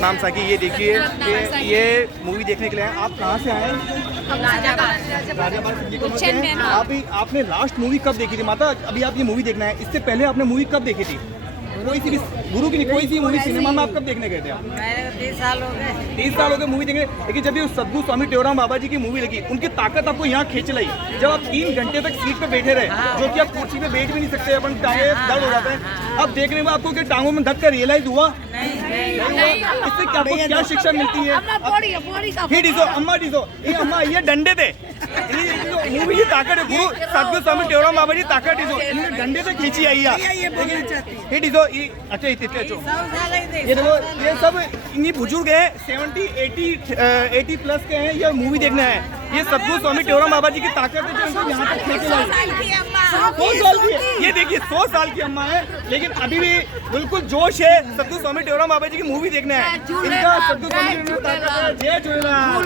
सतनाम साकी। ये देखिए ये मूवी देखने के लिए आए। आप कहाँ से आए हैं? आपने लास्ट मूवी कब देखी थी माता? अभी आप ये मूवी देखना है, इससे पहले आपने मूवी कब देखी थी? कोई सी भी गुरु की नहीं, कोई सी मूवी सिनेमा में आप कब देखने गए थे? आप 30 साल हो गए। 30 साल हो गए मूवी देखने। लेकिन जब ये सद्गुरु स्वामी टेवराम बाबा जी की मूवी लगी, उनकी ताकत आपको यहाँ खींच लाई। जब आप 3 घंटे तक सीट पे बैठे रहे, जो कि आप कुर्सी पे बैठ भी नहीं सकते, अपन टांगे दर्द हो जाता है। अब देखने में आपको क्या टांगों में दर्द का रियलाइज हुआ? इससे आपको क्या शिक्षा मिलती है? अम्मा डिसो ये अम्मा ये डंडे थे मूवी की ताकत है। गुरु सद्गुरु स्वामी टेवराम बाबा जी ताकत इन्होंने डंडे से खींची आई है। अच्छा ये देखो ये सब इन्हीं बुजुर्ग हैं, 70-80 प्लस के हैं, ये मूवी देखना है। ये सद्गुरु स्वामी टेवराम बाबा जी की ताकत है जो इनको यहाँ तक खींच लाई। 100 साल की है ये, देखिए 100 साल की अम्मा है, लेकिन अभी भी बिल्कुल जोश है। सद्गुरु स्वामी टेवराम बाबा जी की मूवी देखना है। इनका सद्गुरु स्वामी जय झूलेलाल।